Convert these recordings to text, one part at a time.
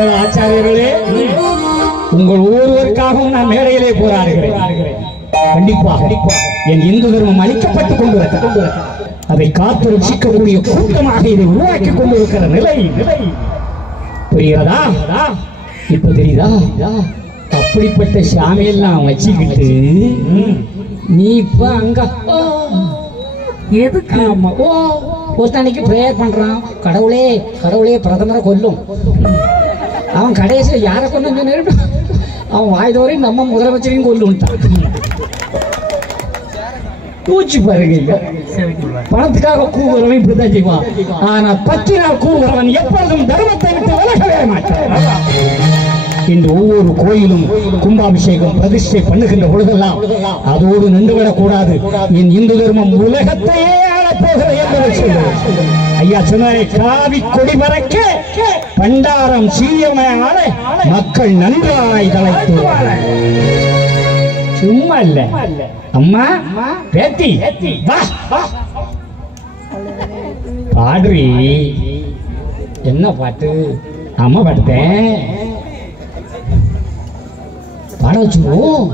ஆச்சாரியர்களே, உங்கள் ஒவ்வொருவருக்காகவும் நான் மேடையிலே போராடுகிறேன். கண்டிப்பாக என் இந்து தர்மம் அளிக்கப்பட்டுக் கொண்டிருக்கிறது. அதை காத்து ரட்சிக்கக்கூடிய கூட்டமாக இதை உருவாக்கி கொண்டிருக்கிற நிலை புரிகிறதா? இப்ப தெரியுதா? அப்படிப்பட்ட சாமியெல்லாம் வச்சுக்கிட்டு நீ இப்ப அங்க எதுக்கு? ஒருத்தனைக்கு பிரேயர் பண்றான், கடவுளே கடவுளே பிரதமரை கொல்லும். அவன் கடைசியில் யாரை கொண்டு நேரிடும்? அவன் வாய்தோரையும் நம்ம முதலமைச்சரையும் கொல்லுன்ட்டான். பூச்சி பாருங்க, பணத்துக்காக கூவுறவன் இப்படிதான் செய்வான். ஆனா பற்றினால் கூவுறவன் எப்பொழுதும் தர்மத்தை விட்டு விலகவே மாட்டான். இன்று ஒவ்வொரு கோயிலும் கும்பாபிஷேகம் பிரதிஷ்டை பண்ணுகின்ற பொழுதெல்லாம் அதோடு நின்றுவிடக் கூடாது. என் இந்து தர்மம் உலகத்தையே ஆளப்போகிறது என்பதை சொல்லுவோம். ஐயா சொன்னாரே, காவி கொடி பறக்க பண்டாரம் சீயமையால மக்கள் நன்றாய் தலைத்துவார். சும்மா இல்ல அம்மா பேத்தி பாடுறி. என்ன பாட்டு? அம்மா பாட்டுத்தேன் பாட வச்சுருவோம்.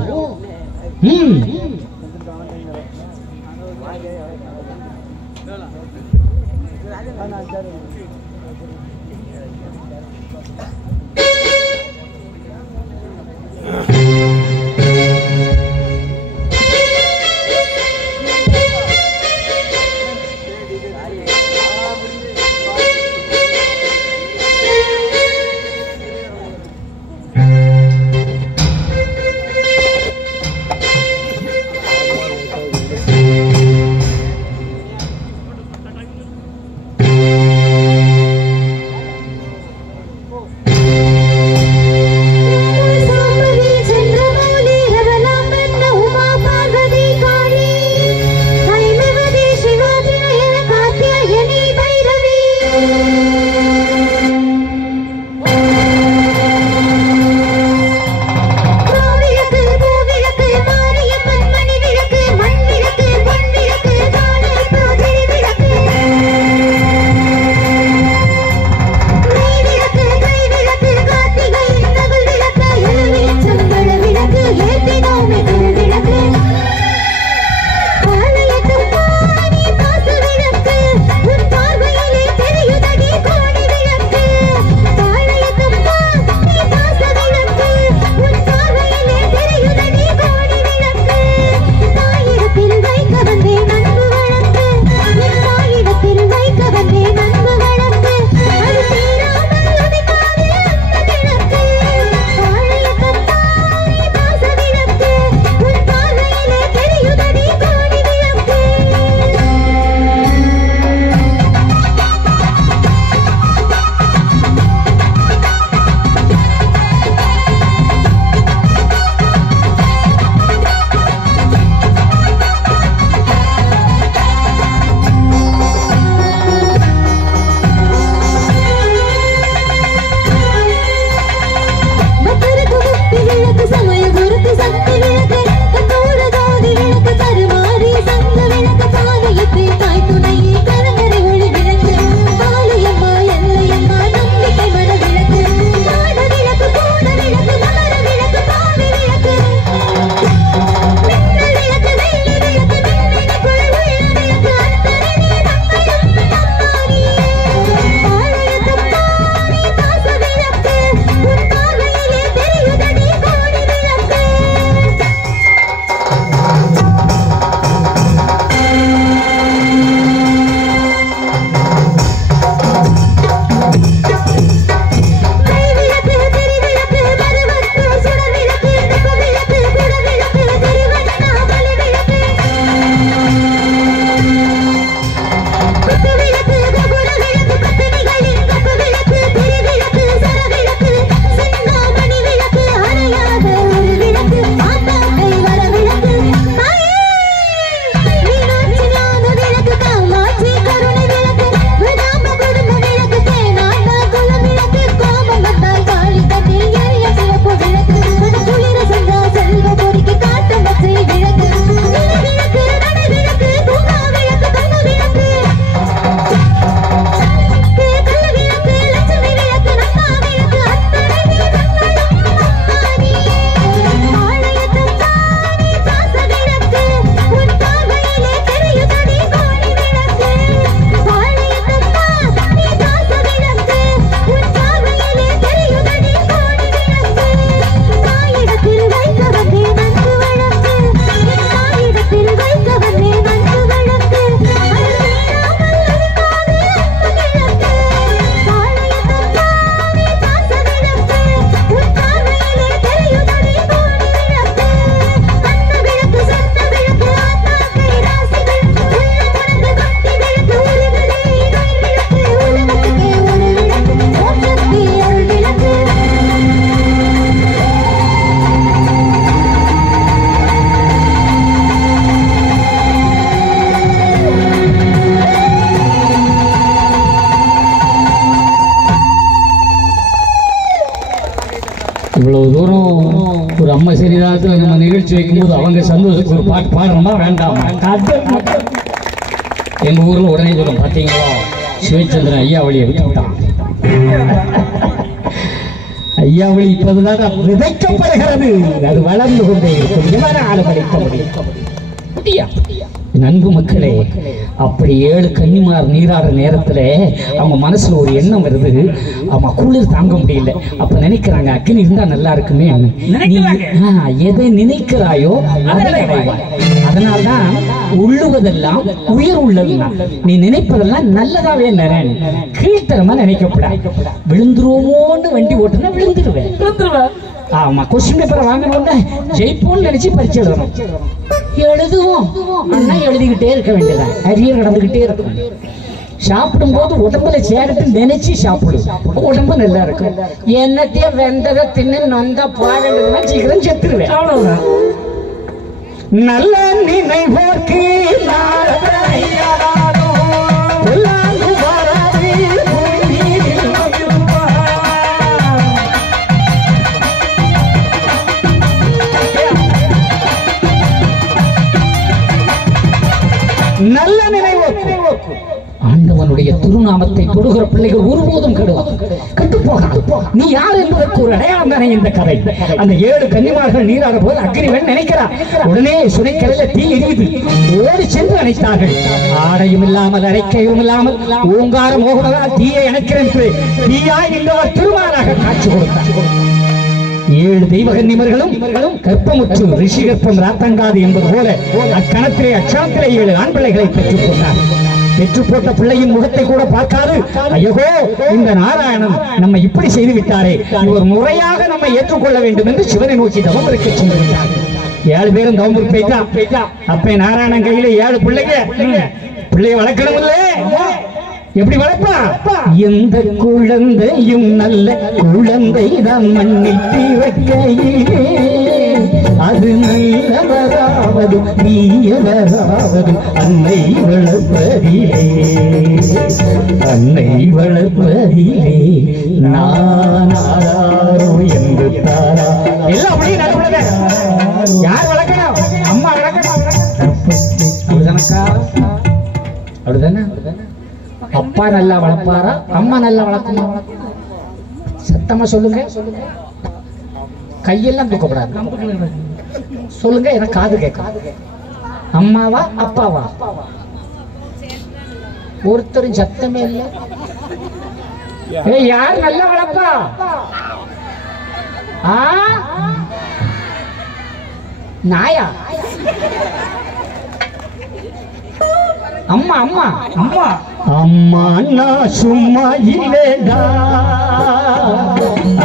இவ்வளவு தூரம் ஒரு அம்மா சரிதாரத்தில் நம்ம நிகழ்ச்சி வைக்கும்போது அவங்க சந்தோஷத்துக்கு ஒரு பாட்டு பாடுறோமா வேண்டாமா? எங்க ஊர்ல உடனே சொல்லும், பார்த்தீங்களா சிவச்சந்திரன் ஐயாவளியை விட்டுவிட்டான். ஐயாவளி இப்போதுதான் விதைக்கப்படுகிறது, அது வளர்ந்து கொண்டே இருக்கும். ஆளு படிக்க முடியும். நண்பு மக்களே, அப்படி 7 கன்னிமார் நீராடுற நேரத்துல அவங்க மனசுல ஒரு எண்ணம் வருது. ஆமா, குளிர் தாங்க முடியல. அப்ப நினைக்கிறாங்க, அக்னி இருந்தா நல்லா இருக்குமே. எதை நினைக்கிறாயோ அதனால்தான் உள்ளுவதெல்லாம் உயிர் உள்ளதுதான். நீ நினைப்பதெல்லாம் நல்லதாவே நினைன், கீழ்த்தரமா நினைக்கப்படா. விழுந்துருவோமோன்னு வண்டி ஓட்டுனா விழுந்துருவேன். ஆமா, கொஸ்டின் பேப்பர் வாங்கணும்னா ஜெயிப்போம்னு நினைச்சு பரிச்சு எழுதணும். எழுதுவோம் ஆனா எழுதிக்கிட்டே இருக்க வேண்டியதான், அரியர் நடந்துகிட்டே இருக்கும். சாப்பிடும் போது உடம்புல சேரட்டு நினைச்சு சாப்பிடும், உடம்பு நல்லா இருக்கும். என்னத்தையும் வெந்ததை தின்னு நொந்த பாடுறதுன்னா சீக்கிரம் செத்துருவேன். அவ்வளவுதான். நல்ல நினைவோர்க்கு நல்ல நினைவோக்கு ஆண்டவனுடைய திருநாமத்தை தொடுகிற பிள்ளைகள் ஒருபோதும் கெட்டு போகாது. நீ யார் என்பதற்கு ஒரு அடையாளம் தானே இந்த கதை. அந்த 7 கன்னிமார்கள் நீராட போது அக்னிவன் நினைக்கிறார். உடனே சுனைக்கரையில தீ எரியுது. ஓடி சென்று அணைத்தார்கள். ஆடையும் இல்லாமல் அரைக்கையும் இல்லாமல் ஓங்கார மோகனதால் தீயை அணைக்கிறேன் தீயாய் நின்றவர் திருமாறாக காட்சி கொடுத்தார். 7 தெய்வகன்னிமர்களும் கற்பமுற்று ரிஷி கற்பம் ராத்தங்காது என்பது போல அக்கணத்திலே அச்சாத்திலே 7 ஆண் பிள்ளைகளை பெற்றுக் கொண்டார். பெற்று போட்ட பிள்ளையின் முகத்தை கூட பார்க்காது, ஐயோ இந்த நாராயணன் நம்ம இப்படி செய்து விட்டாரே, இவர் முறையாக நம்ம ஏற்றுக்கொள்ள வேண்டும் என்று சிவனை நோக்கி தவம் இருக்க சென்றிருக்கிறார். 7 பேரும் தவம் போயிட்டா. அப்ப நாராயணன் கையில 7 பிள்ளைங்க, பிள்ளைய வளர்க்கணும் இல்ல, எப்படி வளர்ப்பா? எந்த குழந்தையும் நல்ல குழந்தை தான் மன்னித்து வைக்கையிலே, அது நல்லவராவதும் நீயவராவதும் அன்னை வளர்ப்பதிலே, அன்னை வளர்ப்பதிலே நான் ஆராரோ என்று தாரா. எல்லாம் அப்படியே நடக்குது. யார் வளர்க்கணும்? அம்மா வளர்க்கணும். அப்படிதானக்கா? அப்படிதானே? அப்பா நல்லா வளர்ப்பாரா, அம்மா நல்லா வளர்க்குமா? சத்தமா சொல்லுங்க. கையெல்லாம் தூக்கப்படாது. சொல்லுங்க, எனக்கு காது கேட்க. அம்மாவா அப்பாவா? ஒருத்தரும் சத்தமே இல்லை. யார் நல்லா வளர்ப்பா? நாயா? அம்மா அம்மா அம்மா அம்மா நான் சும்மா இல்லேடா,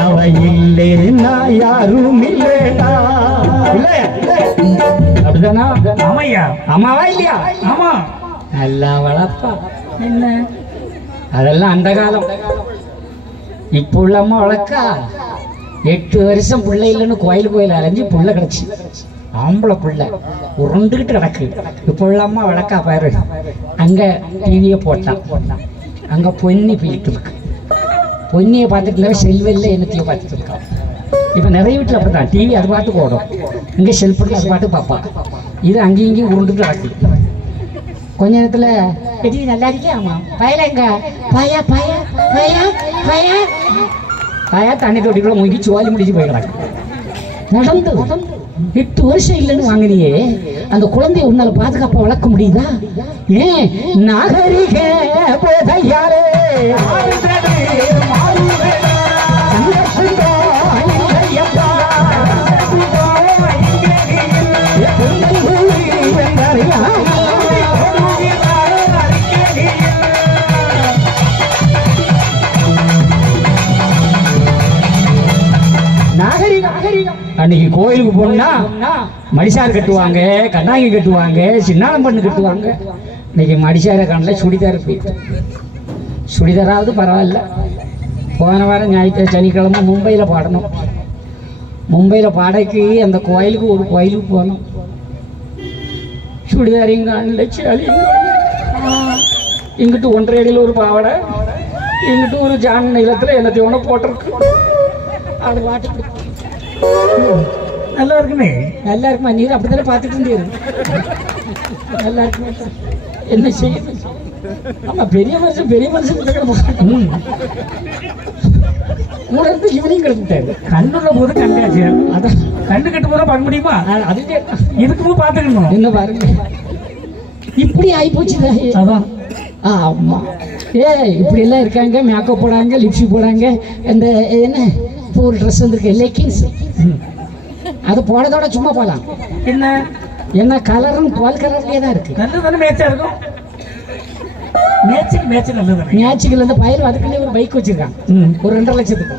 அவ இல்லே நான் யாரும் இல்லேடா. அப்படிதானா? ஆமையா? அம்மாவா இல்லையா? ஆமா. நல்லா வளர்ப்பா. என்ன அதெல்லாம் அந்த காலம். இப்ப உள்ள அம்மா வளர்க்கா 8 வருஷம் பிள்ளை இல்லைன்னு கோயில் அலைஞ்சு புள்ள கிடைச்சி, ஆம்பளை பிள்ளை உருண்டுகிட்டு கிடக்கு. இப்ப உள்ள அம்மா வளர்க்கா பாரு, அங்க டிவியை போட்டான், அங்க பொன்னி போயிட்டு இருக்கு. பொன்னியை பார்த்துட்டு செல்வெல்ல என்னத்தையும் பார்த்துட்டு இருக்கான். இப்ப நிறைய வீட்டுல அப்படித்தான், டிவி அது பாட்டுக்கு ஓடும், இங்க செல்புல அது பாட்டு பார்ப்பான். இது அங்கேயும் இங்கேயும் உருண்டுட்டு கிடக்கு. கொஞ்ச நேரத்துல டிவி நல்லா இருக்கே. ஆமா. பயல எங்க? பாயா பாயா பாயா பாயா பாயா தண்ணி தொட்டிக்குள்ள முங்கி சுவாலி முடிச்சு போய் கிடக்கு. நடந்து 8 வருஷம் இல்லைன்னு வாங்கினியே, அந்த குழந்தைய உன்னால பாதுகாப்பா வளர்க்க முடியுதா? ஏன் நாகரிக போதையாரே அன்னைக்கு கோயிலுக்கு போனா மடிசார் கட்டுவாங்க, கண்ணாங்கி கட்டுவாங்க, சின்னாலம் பண்ணு கட்டுவாங்க. இன்னைக்கு மடிசார கண்ணில் சுடிதார் போயிட்டு. சுடிதாராவது பரவாயில்ல. போன வாரம் ஞாயிற்று சனிக்கிழமை மும்பையில் பாடணும். மும்பையில் பாடைக்கு அந்த கோயிலுக்கு ஒரு கோயிலுக்கு போனோம். சுடிதாரையும் காணல, சேலையும் இங்கிட்டு 1.5 அடியில் ஒரு பாவடை, இங்கிட்டு ஒரு ஜான் நிலத்தில் என்னத்தையோட போட்டிருக்கு. அது பாட்டுக்கு நல்லா இருக்குமே. நல்லா இருக்குமா? நீர் அப்படித்தானே பார்த்துட்டு இருந்தீரு. நல்லா இருக்குமா? என்ன செய்ய? ஆமா, பெரிய மனுஷன் கூட இருந்து இவனையும் கிடந்துட்டாரு. கண்ணுள்ள போது கண்டாச்சு. அதான் கண்ணு கட்டு போதா பார்க்க முடியுமா? அதுக்கே இதுக்கு பார்த்துக்கணும். என்ன பாருங்க, இப்படி ஆயிப்போச்சு. அதான் ஆமா, இப்படி எல்லாம் இருக்காங்க. மேக்கப் போடாங்க, லிப்ஸ்டிக் போடாங்க, இந்த என்ன ஒரு ட்ரெஸ் வந்துருக்கு லெக்கின்ஸ், அது போனதோட சும்மா போகலாம். என்ன கலரும் பால் கலர்லயே தான் இருக்கு. நல்லதானே மேட்சா இருக்கும். மேட்சுகள் இந்த பயிர் அதுக்குள்ளே ஒரு பைக் வச்சிருக்கான், ஒரு 2.5 லட்சத்துக்கு.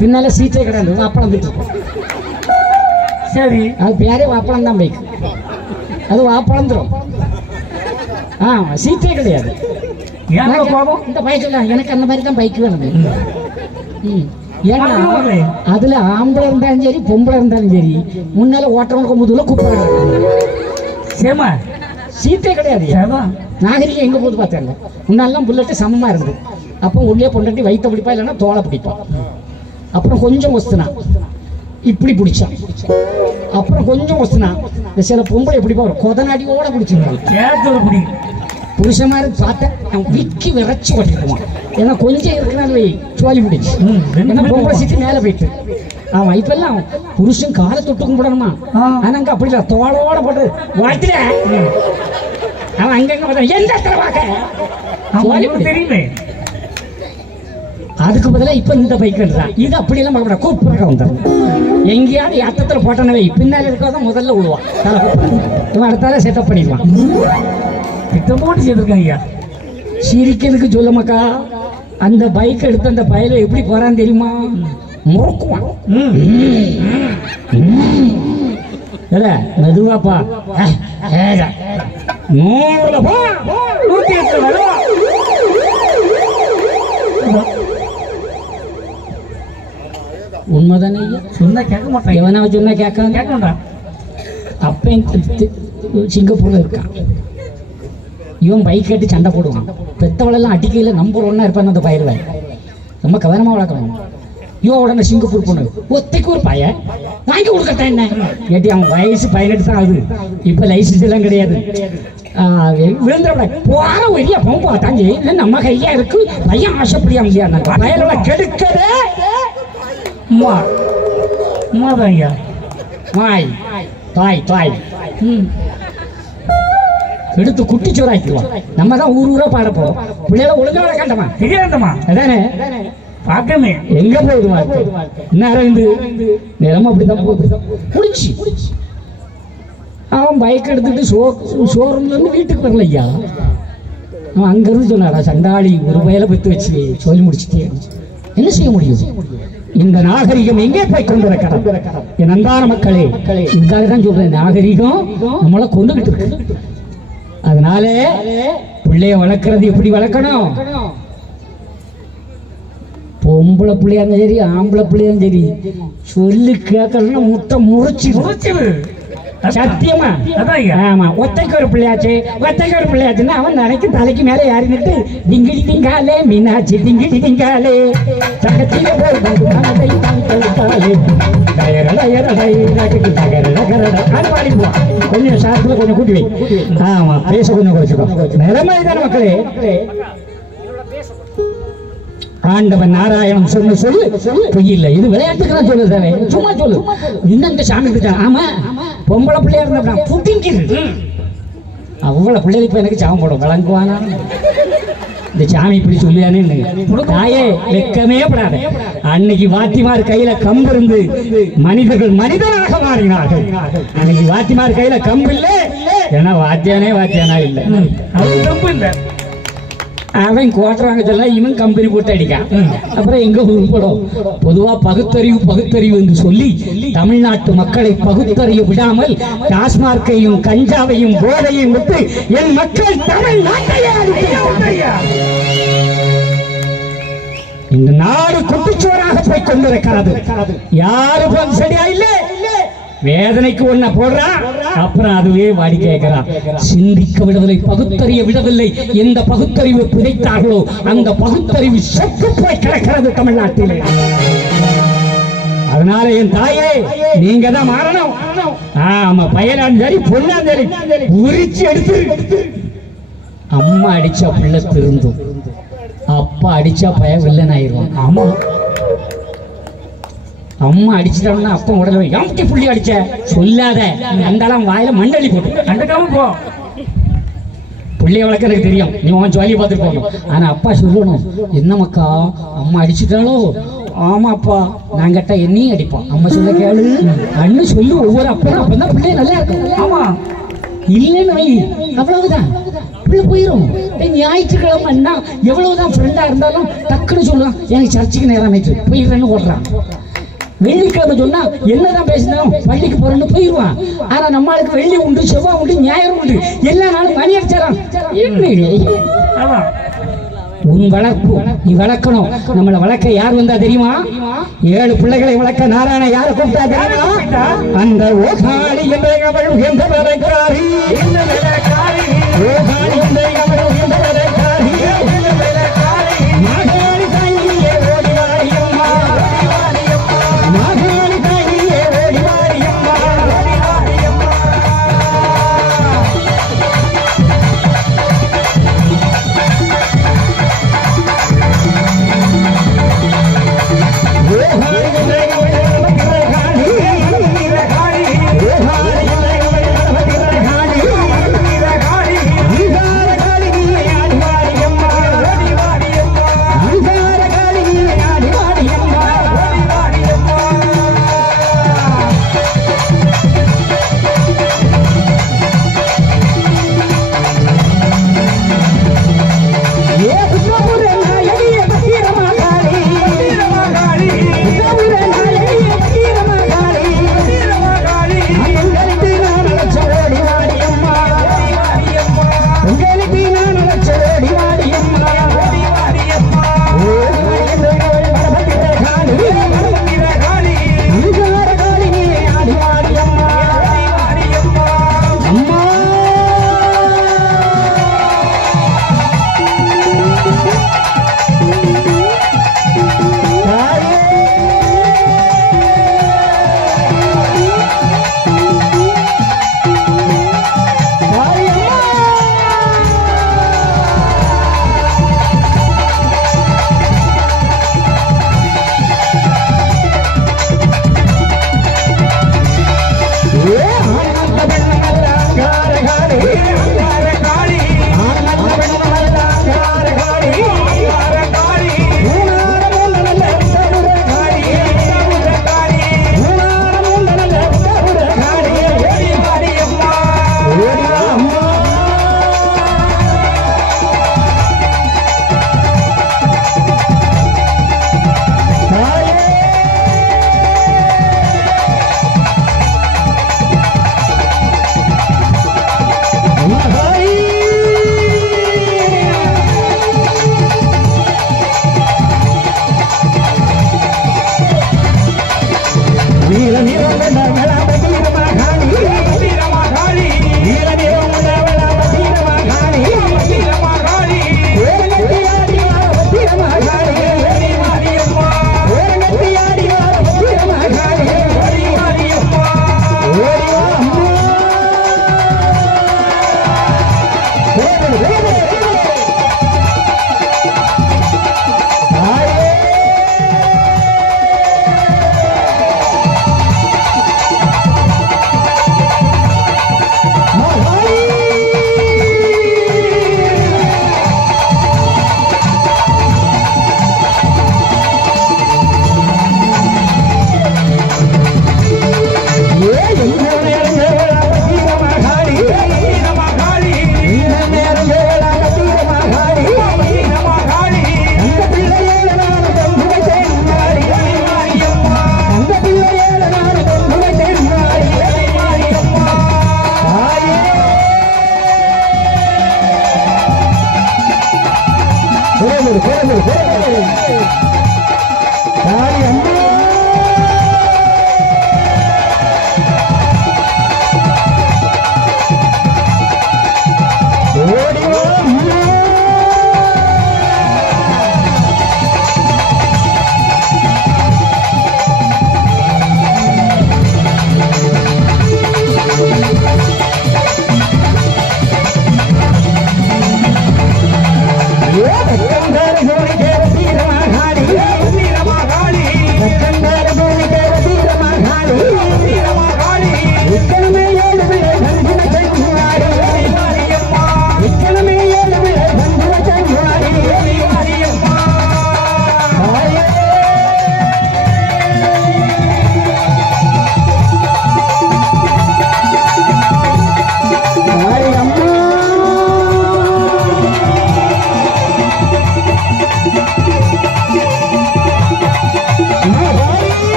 பின்னால சீட்டே கிடையாது, வாப்பளம் போயிட்டு. சரி, அது பேரே வாப்பளம் தான் பைக். அது வாப்பளம் தரும். சீட்டே கிடையாது. இந்த பைக் எனக்கு அந்த மாதிரி தான் பைக் வேணும். ஏன்னா அதுல ஆம்பளை இருந்தாலும் சரி பொம்பளை இருந்தாலும் சரி முன்னால ஓட்டுறவங்க முதுகுல குப்பை, சீட்டே கிடையாது. நாகரிகம் எங்க போது பார்த்தாங்க. முன்னாலாம் புல்லட்டு சமமா இருந்து, அப்போ உள்ளே பொண்டாட்டி வயிற்ற பிடிப்பா, இல்லைன்னா தோலை பிடிப்பா. அப்புறம் கொஞ்சம் ஒஸ்துனா இப்படி பிடிச்சான், அப்புறம் கொஞ்சம் ஒஸ்துனா இந்த சில பொம்பளை பிடிப்பா ஒரு கொதநாடியோட பிடிச்சிருந்தாங்க. புருஷ மாதிரி பார்த்தேன் விக்கி விரைச்சி கொட்டிடுவான். ஏன்னா கொஞ்சம் இருக்கிறனால சோழி பிடிச்சி, ஏன்னா பொம்பளை சீட்டு மேலே போயிட்டு. ஆமா, இப்ப எல்லாம் புருஷன் காலை தொட்டு கும்பிடணுமா? ஆனா அங்க அப்படி இல்ல, தோளோட போட்டு வாழ்த்துல அவன் அங்க எந்த தெரியுமே. அதுக்கு பதிலாக இப்ப இந்த பைக் எடுத்தான். இது அப்படி எல்லாம் பார்க்க மாட்டா, கூப்பிட்டு வந்துடும். எங்கேயாவது அத்தத்துல போட்டனவே பின்னால இருக்கதான் முதல்ல விழுவான். இவன் அடுத்தால செட்டப் பண்ணிடுவான். திட்டமோட்டு செய்திருக்காங்க. சிரிக்கிறதுக்கு சொல்ல மக்கா, அந்த பைக் எடுத்து அந்த பையில எப்படி போறான்னு தெரியுமா? முறுக்குவான். மெதுவாப்பா, 100 108 வரும். உண்மைதானே? சொன்னா கேட்க மாட்டான். எவனா சொன்னா கேட்க மாட்டான். அப்ப சிங்கப்பூர்ல இருக்கான். இவன் பைக் கட்டி சண்டை போடுவான். பெத்தவளெல்லாம் அடிக்கையில் நம்பர் 1 இருப்பான் அந்த பயிர்ல. ரொம்ப கவனமா வளர்க்கணும். இவன் உடனே சிங்கப்பூர் போன ஒத்தைக்கு ஒரு பையன் வாங்கி கொடுக்கட்டா என்ன கேட்டி, அவன் வயசு 18 தான் ஆகுது. இப்ப லைசன்ஸ் எல்லாம் கிடையாது. விழுந்துட போற வழியா போக தாங்க, இல்லை நம்ம கையா இருக்கு. பையன் ஆசைப்படியா இல்லையா? வயலோட கெடுக்கதே ஐயா. வாய் தாய் தாய் எடுத்து குட்டிச்சோராக்கிடுவான். நம்ம தான் ஊரா பாட போறோம். பிள்ளைகளை ஒழுங்கா வளர்க்கண்டமா தெரியாதமா? அதானே பார்க்கமே. எங்க போகுது நேரம் நிலம அப்படிதான் போகுது. குடிச்சு அவன் பைக் எடுத்துட்டு ஷோரூம்ல இருந்து வீட்டுக்கு வரல ஐயா. அவன் அங்க இருந்து சொன்னாரா, சண்டாளி ஒரு வயலை பத்து வச்சு சொல்லி முடிச்சுட்டே. என்ன செய்ய முடியும்? இந்த நாகரிகம் எங்கே போய் கொண்டிருக்கிறது? என் அன்பான மக்களே, இதுக்காக தான் சொல்றேன், நாகரிகம் நம்மளை கொண்டுகிட்டு இருக்கு. அதனால பிள்ளைய வளர்க்கறது எப்படி வளர்க்கணும்? பொம்பளை பிள்ளையா இருந்தாலும் சரி ஆம்பளை பிள்ளையா சரி சொல்லி கேட்கறதுன்னா முட்டை முறைச்சு சத்தியமா. ஆமா, ஒத்தைக்கு ஒரு பிள்ளையாச்சுன்னா அவன் நினைக்கு தலைக்கு மேல யாருன்னுட்டு திங்கிடி திங்காலே மீனாட்சி திங்கிடி திங்காலே சங்கத்தில பாடிடுவான். கொஞ்சம் சாப்பிட கொஞ்சம் கூட்டி வை. ஆமா, பேச கொஞ்சம் குறைச்சிக்கோ. நிறமாதிதான மக்களே, ஆண்டவன் நாராயணம் சொன்ன சொல்லு பொய் இல்லை. இது விளையாட்டுக்கு தான் சொல்லுதானே, சும்மா சொல்லு. இன்னும் இந்த சாமி பிடிச்சா ஆமா பொம்பளை பிள்ளையா இருந்தா புட்டிங்கிறது அவ்வளவு பிள்ளைகள் இப்ப எனக்கு சாமம் போடும் விளங்குவானா? இந்த சாமி இப்படி சொல்லியானே தாயே வெக்கமே படாத. அன்னைக்கு வாத்திமார் கையில கம்பு இருந்து மனிதர்கள் மனிதனாக மாறினார்கள். அன்னைக்கு வாத்திமார் கையில கம்பு இல்லை, ஏன்னா வாத்தியானா இல்லை. அது கம்பு இல்லை. அவன் கோட்டுறாங்க சொல்ல, இவன் கம்பெனி போட்டு அடிக்கான். அப்புறம் எங்க உருப்படும்? பொதுவா பகுத்தறிவு என்று சொல்லி தமிழ்நாட்டு மக்களை பகுத்தறிய விடாமல் டாஸ்மார்க்கையும் கஞ்சாவையும் போதையும் விட்டு என் மக்கள் தமிழ்நாட்டையே இந்த நாடு குட்டிச்சோராக போய் கொண்டிருக்கிறது. யாரும் சரியா இல்லை. வேதனைக்கு ஒன்ன போடுறா, அப்புறம் அதுவே வாடி கேட்கிறான். சிந்திக்க விடவில்லை, பகுத்தறிய விடவில்லை. எந்த பகுத்தறிவு பிழைத்தார்களோ அந்த பகுத்தறிவு செத்து போய் கிடக்கிறது தமிழ்நாட்டிலே. அதனால என் தாயே நீங்க தான் மாறணும். ஆமா, பையனாலும் சரி பொண்ணாலும் சரி உரிச்சு எடுத்து. அம்மா அடிச்சா பிள்ளை திருந்தும், அப்பா அடிச்சா பையன் வில்லன் ஆயிடுவான். ஆமா, அம்மா அடிச்சிட்டோம்னா அப்பா உடனே எம்டி புள்ளி அடிச்ச சொல்லாத, அந்தாலும் வாயில மண்டலி போட்டு கண்டுக்காம போ. பிள்ளைய வளர்க்க எனக்கு தெரியும், நீ உன் ஜாலியை பார்த்துட்டு போகணும். ஆனா அப்பா சொல்லணும், என்ன மக்கா அம்மா அடிச்சுட்டாலோ? ஆமாப்பா, நான் கேட்டா என்னையும் அடிப்போம், அம்மா சொல்ல கேளு அண்ணு சொல்லு. ஒவ்வொரு அப்பனும் அப்பதான் பிள்ளைய நல்லா இருக்கும். ஆமா, இல்லைன்னு வை அவ்வளவுதான், பிள்ளை போயிடும். ஞாயிற்றுக்கிழமைன்னா எவ்வளவுதான் ஃப்ரெண்டா இருந்தாலும் டக்குன்னு சொல்லுவான், எனக்கு சர்ச்சுக்கு நேரம் ஆயிடுச்சு போயிடுறேன்னு ஓடுறான். வெள்ளிக்கிழமை சொன்னா என்னதான் பேசினாலும் பள்ளிக்கு போறேன்னு போயிடுவான். ஆனா நம்மளுக்கு வெள்ளி உண்டு, செவ்வாய் உண்டு, ஞாயிறு உண்டு, எல்லா நாளும் மணி அடிச்சாராம். உன் வளர்ப்பு நீ வளர்க்கணும். நம்மளை வளர்க்க யார் வந்தா தெரியுமா? 7 பிள்ளைகளை வளர்க்க நாராயண யார கூப்பிட்டா தெரியுமா? அந்த ஓகாளி என்ற உயர்ந்த வேலைக்காரி, ஓகாளி என்ற உயர்ந்த வேலைக்காரி, நாகாளி தாயியே ஓடி வாரியம்மா, நாகாளி தாயியே ஓடி வாரியம்மா.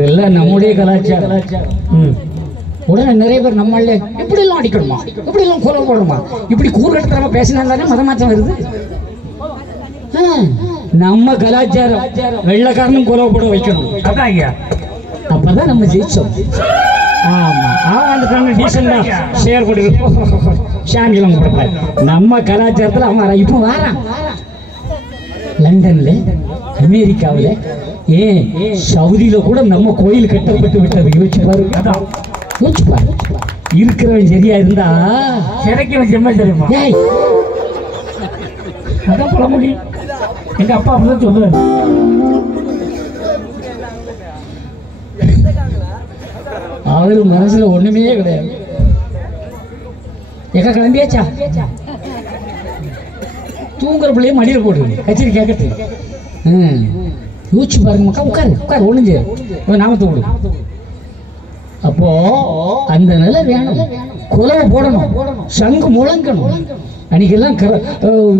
இதெல்லாம் நம்முடைய கலாச்சாரம். உடனே நிறைய பேர் நம்மள இப்படி எல்லாம் அடிக்கணுமா, இப்படி எல்லாம் கொலை போடணுமா, இப்படி கூறுகட்டமா பேசினா தானே மதமாற்றம் வருது. நம்ம கலாச்சாரம் வெள்ளக்காரனும் கொலை போட வைக்கணும். அதான் ஐயா, அப்பதான் நம்ம ஜெயிச்சோம். ஆமா, அந்த டீசெண்டா ஷேர் கொடுக்க சாமியெல்லாம் கொடுப்பாரு. நம்ம கலாச்சாரத்துல அவன் இப்ப வாரான். லண்டன்ல, அமெரிக்காவில, ஏன் சவுதியில கூட நம்ம கோயில் கட்டப்பட்டு விட்டது. யோசிச்சு பாரு, யோசிச்சு பாரு. இருக்கிறவன் சரியா இருந்தா சிறைக்கு செம்ம தெரியுமா? அதான் பழமொழி. எங்க அப்பா அப்படிதான் சொல்லுவாரு. அவரு மனசுல ஒண்ணுமே கிடையாது. எங்க கிளம்பியாச்சா? தூங்குற பிள்ளைய மடியில் போடுது, கச்சேரி கேட்கட்டு. யோசிச்சு பாருங்க மக்கா, உட்காரு உட்காரு, ஒண்ணுஞ்சு நாமத்தை கொடு. அப்போ அந்த நிலை வேணும். குலவை போடணும், சங்கு முழங்கணும். அன்னைக்கெல்லாம்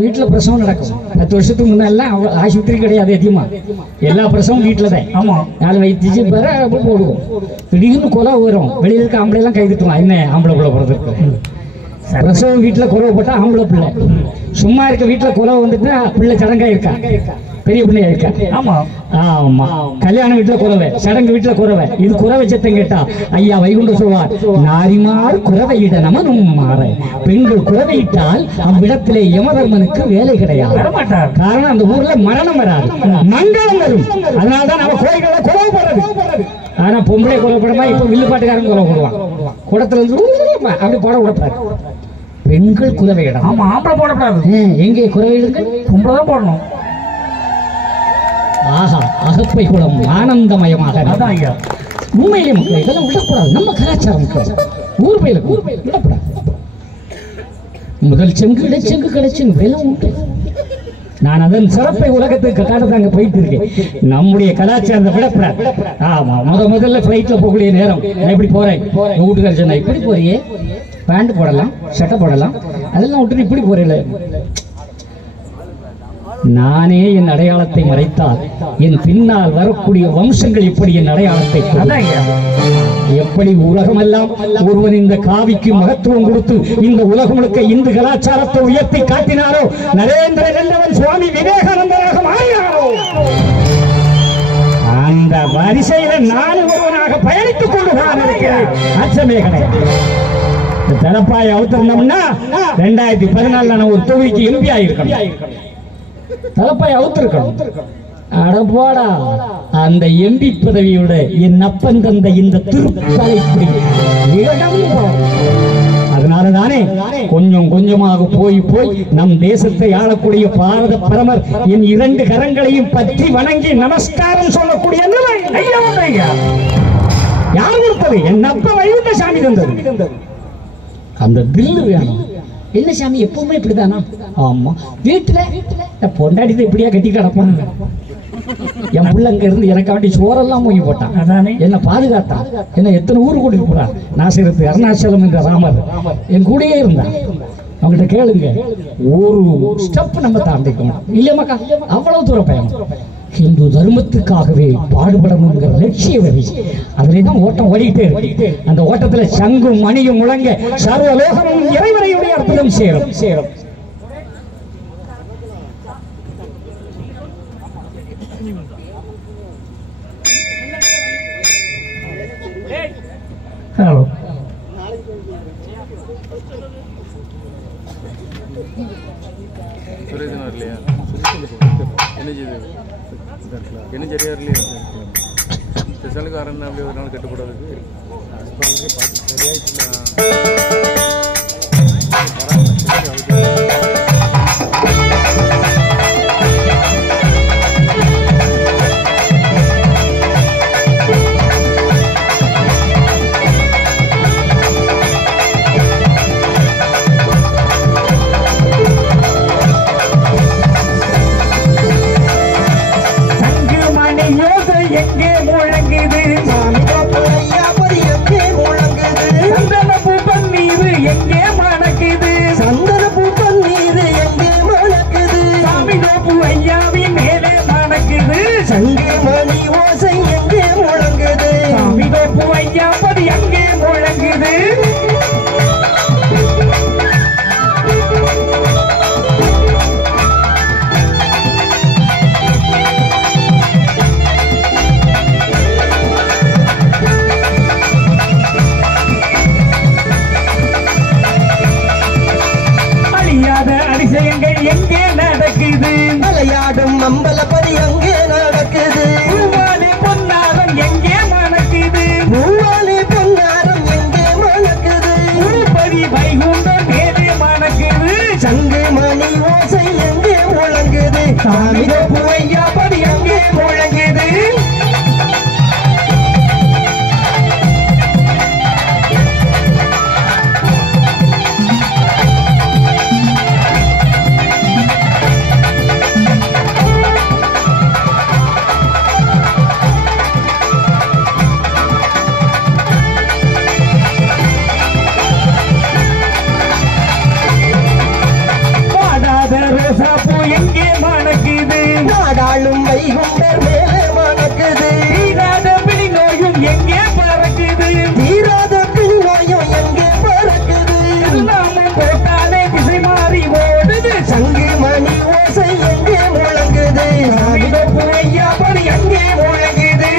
வீட்டுல பிரசவம் நடக்கும். 10 வருஷத்துக்கு முன்னெல்லாம் ஆஸ்பத்திரி கிடையாது. அதிகமா எல்லா பிரசவம் வீட்டுல தான். ஆமா, 4 வயசு பேர போடுவோம். திடீர்னு குலை வரும். வெளியில இருக்க ஆம்பளை எல்லாம் கை தட்டுவான். என்ன ஆம்பளை பிள்ளை பிறந்திருக்கு. பிரசவம் வீட்டுல குறவை போட்டா ஆம்பளை பிள்ளை. சும்மா இருக்க வீட்டுல குறவை வந்துட்டு பிள்ளை சடங்கா இருக்கா, பெரிய பிள்ளையா இருக்கா. ஆமா ஆமா, கல்யாண வீட்டுல குறவை, சடங்கு வீட்டுல குறவை. இது குறவை சத்தம் கேட்டா ஐயா வைகுண்ட சொல்வார், நாரிமார் குறவையிட நமனும் மாற, பெண்கள் குறவையிட்டால் அவ்விடத்திலே யமதர்மனுக்கு வேலை கிடையாது. காரணம் அந்த ஊர்ல மரணம் வராது, மங்களம் வரும். அதனாலதான் நம்ம கோயில்களை குறவை போடுறது. ஆனா பொம்பளை குறவைப்படமா இப்ப வில்லுப்பாட்டுக்காரன் குறவை போடுவான். குடத்துல இருந்து அப்படி போட விடப்பாரு. பெண்கள் குறவையிடம். ஆமா, ஆம்பளை போடக்கூடாது. எங்கே குறவையிடுங்கள், பொம்பளை தான் போடணும். ஆஹா, அகப்பை குளம் ஆனந்தமயமாக. அதான் ஐயா, உண்மையிலே மக்கள் இதெல்லாம் விடக்கூடாது. நம்ம கலாச்சாரம் ஊர் பயில விடக்கூடாது. முதல் செங்கு இடைச்செங்கு கிடைச்செங்கு எல்லாம் உண்டு. நான் அதன் சிறப்பை உலகத்துக்கு காட்டதாங்க போயிட்டு இருக்கேன். நம்முடைய கலாச்சாரத்தை விடக்கூடாது. ஆமா, முதல்ல பிளைட்ல போகக்கூடிய நேரம் நான் இப்படி போறேன். வீட்டுக்கார சொன்னா இப்படி போறியே, பேண்ட் போடலாம், சட்டை போடலாம், அதெல்லாம் விட்டு இப்படி போறேன். நானே என் அடையாளத்தை மறைத்தால் என் பின்னால் வரக்கூடிய வம்சங்கள் எப்படி என் அடையாளத்தை, எப்படி உலகமெல்லாம் ஒருவன் இந்த காவிக்கு மகத்துவம் கொடுத்து இந்த உலகம் முழுக்க இந்து கலாச்சாரத்தை உயர்த்தி காட்டினாரோ, நரேந்திரன் என்றவன் சுவாமி விவேகானந்தராக மாறினாரோ, அந்த வரிசையில நான் ஒருவனாக பயணித்துக் கொண்டுதான் இருக்கிறேன். அச்சமே கிடையாது. தலப்பாயை அவுத்திருந்தோம்னா 2014 நான் ஒரு தொகுதிக்கு எம்பி ஆயிருக்கணும். தலப்பாய் அவுத்திருக்கணும். அடப்பாடா, அந்த எம்பி பதவியோட என் அப்பன் தந்த இந்த திருப்பதி. அதனாலதானே கொஞ்சம் கொஞ்சமாக போய் நம் தேசத்தை ஆளக்கூடிய பாரத பிரதமர் என் 2 கரங்களையும் பற்றி வணங்கி நமஸ்காரம் சொல்லக்கூடிய யார் இருப்பது? என் அப்ப வைகுண்ட சாமி தந்தது. அந்த தில்லு வேணும். என்ன சாமி எப்பவுமே இப்படிதானா? ஆமா, வீட்டுல பொண்டாடிதான் இப்படியா கட்டி கிடப்பாங்க. என் பிள்ளை அங்க இருந்து எனக்காண்டி சோறெல்லாம் மூங்கி போட்டான். அதானே என்ன பாதுகாத்தான். என்ன எத்தனை ஊருக்கு கூட்டிட்டு போறான். நாசிரத்து அருணாச்சலம் என்ற ராமர் என் கூடயே இருந்தான். அவங்ககிட்ட கேளுங்க, ஒரு ஸ்டெப் நம்ம தாண்டிக்கணும் இல்லையாக்கா? அவ்வளவு தூரம் பயணம். இந்து தர்மத்துக்காகவே பாடுபடணுங்கிற லட்சிய வரி. அதுல தான் ஓட்டம் ஓடிட்டே இருக்கு. அந்த ஓட்டத்துல சங்கும் மணியும் முழங்க சர்வலோகமும் இறைவனையுடைய அற்புதம் சேரும். ஹலோ, என்ன சரியா இல்லையா? ஸ்பெஷலுக்காரன் அப்படி ஒரு நாள் கட்டுப்படாதுக்கு பூவையா படி அங்கே முழங்குது எங்கே மணக்குது நாடாளும் வைகுண்டர் மேலே மணக்குது தீராத பிடி நோயும் எங்கே பறக்குது தீராத பிடி நோயும் எங்கே பறக்குது நாமும் போட்டாலே திசை மாறி ஓடுது சங்கு மணி ஓசை எங்கே முழங்குது ஐயா படி எங்கே முழங்குது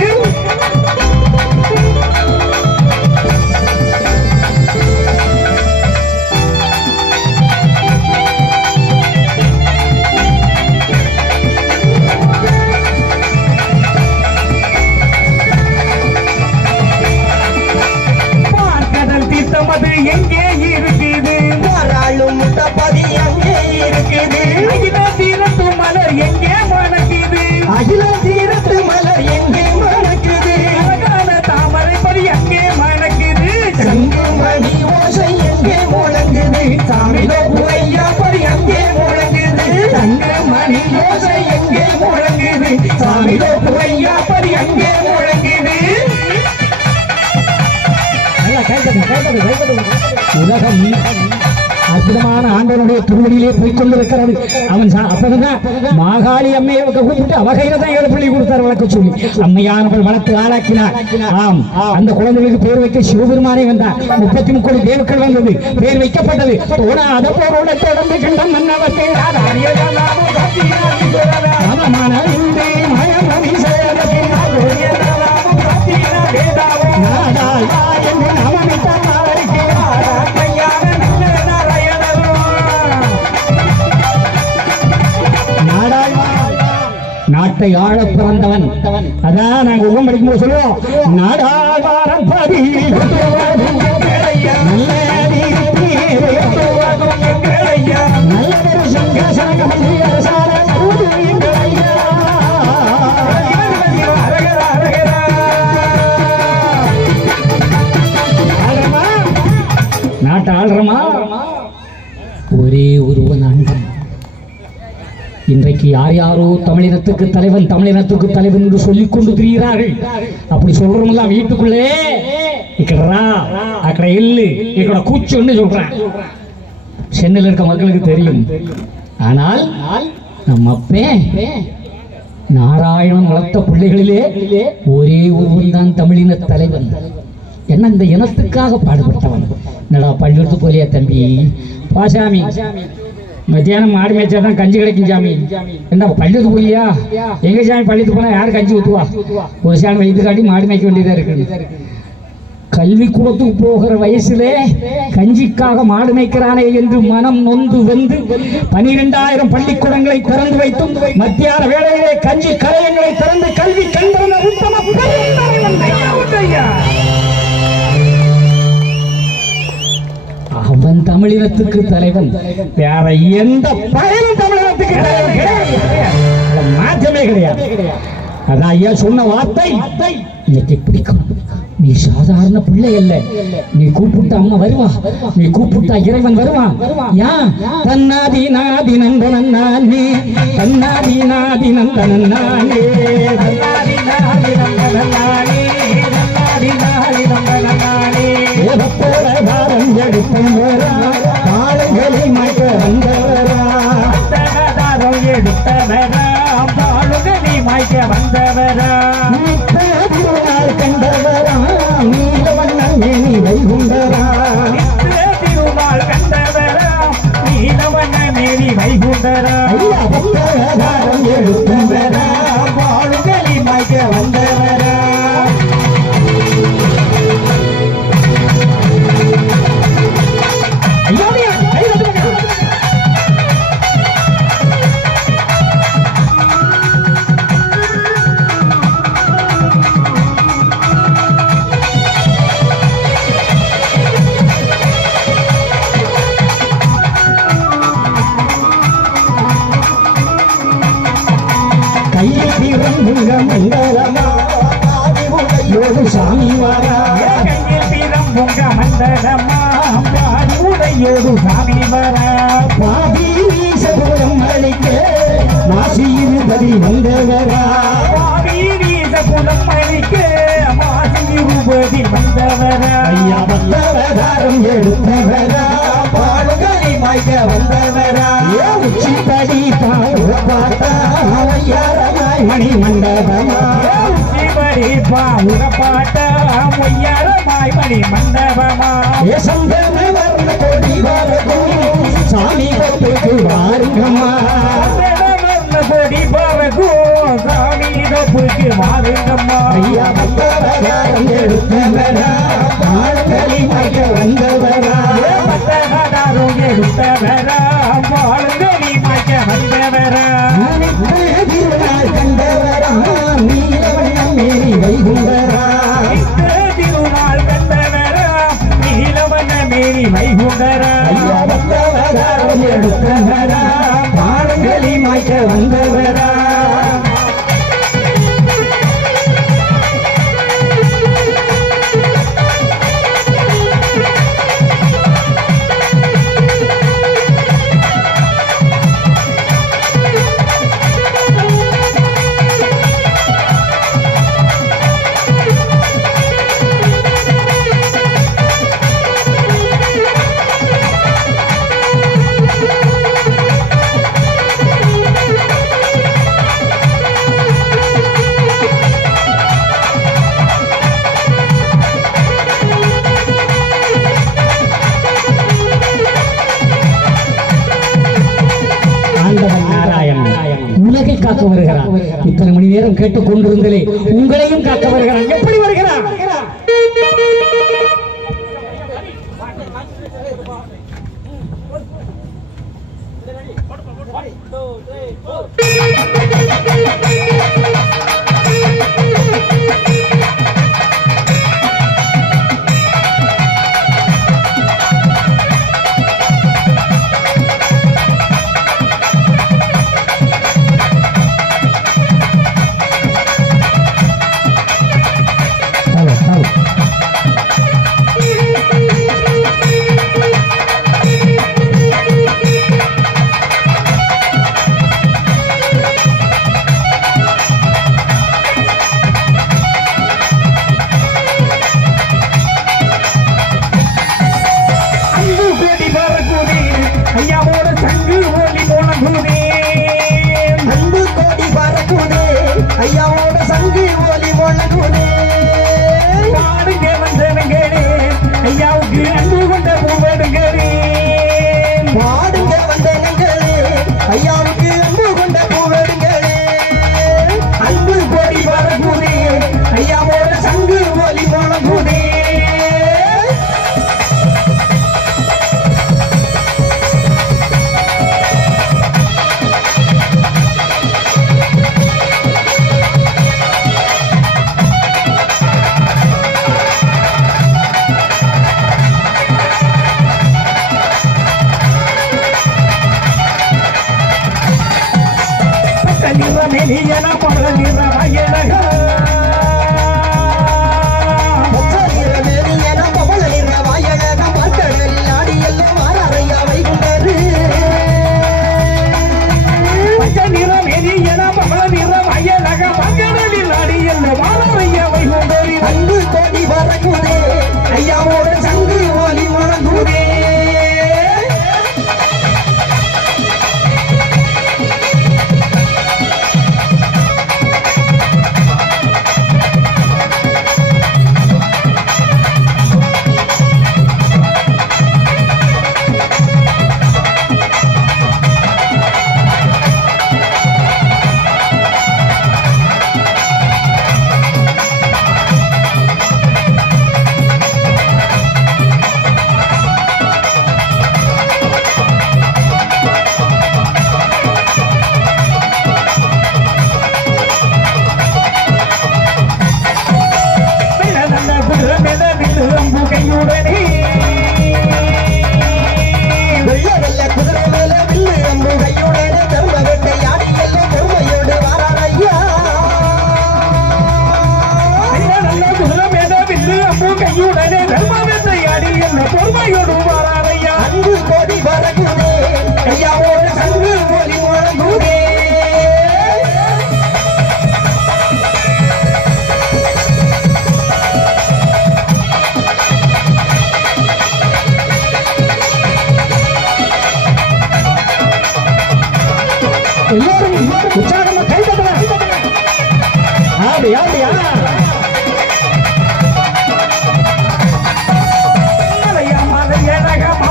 அது எங்கே இருக்குது வாராளும் முட்டப்பதி எங்கே இருக்குது அகில தீரத்து மலர் எங்கே மணக்குது அகில தீரத்து மலர் எங்கே மணக்குது அழகான தாமரை பதி எங்கே மணக்குது சங்கு மணி ஓசை எங்கே முழங்குது சாமிலோ பூவையா பதி எங்கே முழங்குது சங்கு மணி ஓசை எங்கே முழங்குது சாமிலோ பூவையா பதி எங்கே முழங்குது உலகம் அற்புதமான ஆண்டவனுடைய திருவடியிலே போய்கொண்டிருக்கிறது. அவன் அப்பதான் மாகாளி அம்மையை கூப்பிட்டு அவகையில தான் 7 பிள்ளை கொடுத்தார் வழக்க சொல்லி அம்மையானவள் வளர்த்து ஆளாக்கினார். ஆம், அந்த குழந்தைகளுக்கு பேர் வைக்க சிவபெருமானே வந்தார். 33 கோடி தேவர்கள் வந்தது, பேர் வைக்கப்பட்டது. தோணாத போரோட தொடர்ந்து கண்டம் மன்னவத்தை நாட்டை ஆள பிறந்தவன். அதான் நாங்க உரம் படிக்கும்போது சொல்லுவோம், நாடாழ்வாரம் நாட்டை ஆள்றமா ஒரே ஒருவன் ஆண்டன். இன்றைக்கு யார் யாரோ தமிழினத்துக்கு தலைவன் தமிழினத்துக்கு தலைவன் என்று சொல்லிக் கொண்டு திரிகிறார்கள். அப்படி சொல்றோம்லாம் வீட்டுக்குள்ளே இக்கடா அக்கட இல்லு இக்கட கூச்சுன்னு சொல்றான். சென்னையில் இருக்க மக்களுக்கு தெரியும். ஆனால் நம்ம அப்பே நாராயணன் வளர்த்த பிள்ளைகளிலே ஒரே ஒருவன் தான் தமிழின தலைவன். என்ன இந்த இனத்துக்காக பாடுபட்டவன். என்னடா பள்ளியெடுத்து போலியா தம்பி பாசாமி, மத்தியானம் மாடு மேய்ச்சாதான் கஞ்சி கிடைக்கும் சாமி. என்ன பள்ளியெடுத்து போலியா? எங்க சாமி பள்ளியெடுத்து போனா யாரு கஞ்சி ஊத்துவா? ஒரு சாமி வயிற்று காட்டி மாடு மேய்க்க வேண்டியதா இருக்கு. கல்விக்கூடத்துக்கு போகிற வயசுலே கஞ்சிக்காக மாடு மேய்க்கிறானே என்று மனம் நொந்து வந்து 12,000 பள்ளிக்கூடங்களை திறந்து வைத்தும் மத்தியான வேளையிலே கஞ்சி கலையங்களை திறந்து கல்வி கண்பன உத்தம அவன் தமிழினத்துக்கு தலைவன். வேற எந்த பயனும் தமிழினத்துக்கு மாற்றமே கிடையாது. அதான் ஐயா சொன்ன வார்த்தை இன்னைக்கு பிடிக்கும். நீ சாதாரண பிள்ளை அல்ல. நீ கூப்பிட்ட அம்மா வருவா, நீ கூப்பிட்ட இறைவன் வருவான். யான் தன்னாதி நாதி நந்தனே, தன்னாதி நாதி நந்தனே, தன்னாதி நாதி நந்தனே, தன்னாதி நாதி நந்தனே. ஏகப்போட தாரம் எடுத்தும் வரா, காலங்களை மாற்ற வந்தவரா, தாரம் எடுத்தவரா, காலங்களை மாற்ற வந்தவரா, கண்டவரா நீலவண்ணன் மேனி வைகுண்டரா, திருநாள் கண்டவரா நீலவண்ணன் மேனி வைகுண்டரா, தாரம் எடுத்தவரா, காலங்களை மாற்ற வந்தவரா. மண்டலமா யோடு சாமி வாரா பொங்க மண்டலமா உடையோடு சாமி வரா பாதி வீசபுரம் அளிக்க மாசி இருபதி வந்தவரா பாவி வீசபுரம் அளிக்க மாசி இருபதி வந்தவரா ஐயா வந்தவதாரம் எடுத்தவரா பாடுகளை மாய்க்க வந்தவரா உச்சிப்படி பாட்டா ஐயாரமாய் மணி மண்டபமா சிவரி பாவுர பாட்டா ஒய்யாரமாய் மணி மண்டபமா சந்தன வர்ண கொடி வரகும் சாமி கொப்புக்கு வாருங்கம்மா கொடி பறக்கும் சாமி கொப்புக்கு வாருங்கம்மா ஐயா வந்தவதாரம் எடுத்தவரா பாடுகளை மாய்க்க வந்தவரா பத்தகதாரும் எடுத்தவரா பாடுகளை மாய்க்க வந்தவரா திருநாள் கண்டவரா நீலவண்ணம் மேரி வைகுண்டரா திருநாள் கண்டவரா நீலவண்ண மேரி வைகுண்டரா ஐயா வந்தவதாரம் எடுத்தவரா பாடுகளை மாய்க்க வந்தவரா உலகை காக்க வருகிறார். இத்தனை மணி நேரம் கேட்டுக் கொண்டிருந்தே உங்களையும் காக்க வருகிறார். எப்படி வருகிறார்?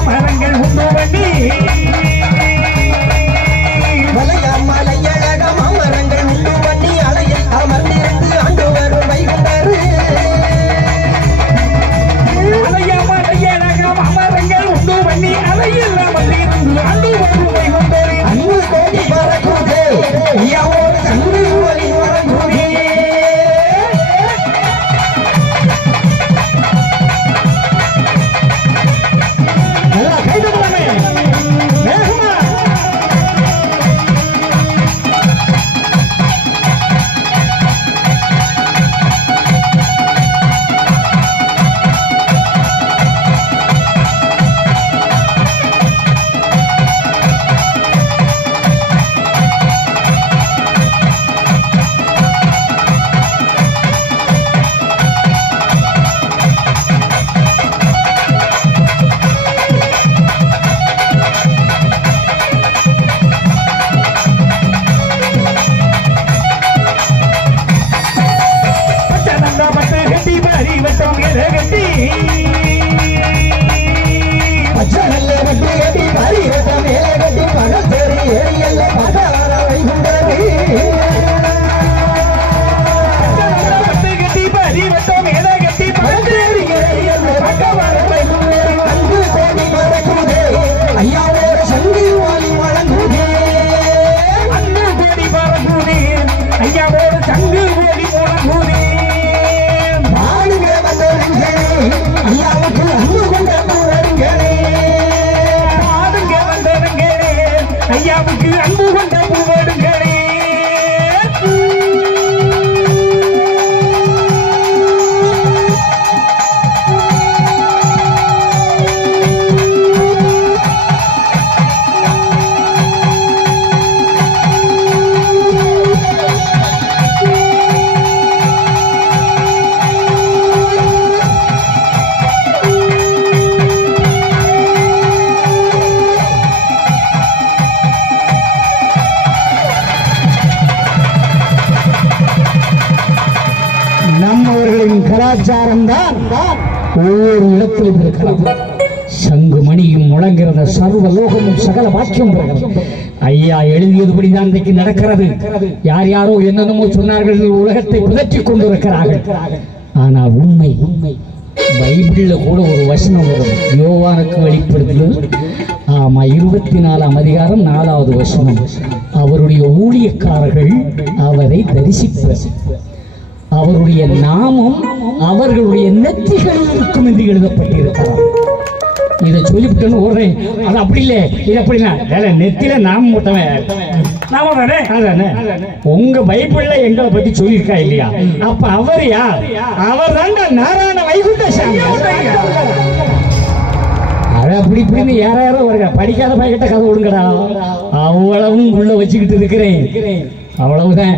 மரங்கள் உண்டு வண்டி மரங்கள் உண்டு வண்டி அலையில் அமர்ந்திருந்து ஆண்டு வரும் வைகுண்டரு மரங்கள் உண்டு வண்டி அலையில் அமர்ந்திருந்து ஆண்டு வரும் வைகுண்டரு அன்பு கோடி பறக்குதே ஐயாவோடு கண்ணு வழி வரங்குதே கலாச்சாரம் தான் ஒவ்வொரு இடத்திலும் இருக்கிறது. சங்கு மணியும் முழங்கிறத சர்வ லோகமும் சகல வாக்கியம் ஐயா எழுதியதுபடிதான் இன்றைக்கு நடக்கிறது. யார் யாரோ என்னென்னமோ சொன்னார்கள், உலகத்தை புதற்றிக் கொண்டிருக்கிறார்கள். ஆனால் உண்மை பைபிள்ல கூட ஒரு வசனம் வரும், யோவானுக்கு வெளிப்படுத்துகிறது. ஆமா, 24ஆம் அதிகாரம் 4வது வசனம். அவருடைய ஊழியக்காரர்கள் அவரை தரிசிப்பர், அவருடைய நாமம் அவர்களுடைய நெற்றிகளில் இருக்கும் என்று எழுதப்பட்டிருக்கிறார். இதை சொல்லிவிட்டேன்னு ஓடுறேன். அது அப்படி இல்லை, இது அப்படின்னா நெத்தில நாமம் போட்டவன் நாம தானே. அதானே உங்க பைபிள்ல எங்களை பத்தி சொல்லியிருக்கா இல்லையா? அப்ப அவர் யார்? அவர் தாண்டா நாராயண வைகுண்ட சாமி. அது அப்படி இப்படின்னு யாரோ வருங்க, படிக்காத பையன்கிட்ட கதை விடுங்கடா. அவ்வளவும் உள்ள வச்சுக்கிட்டு இருக்கிறேன், அவ்வளவுதான்.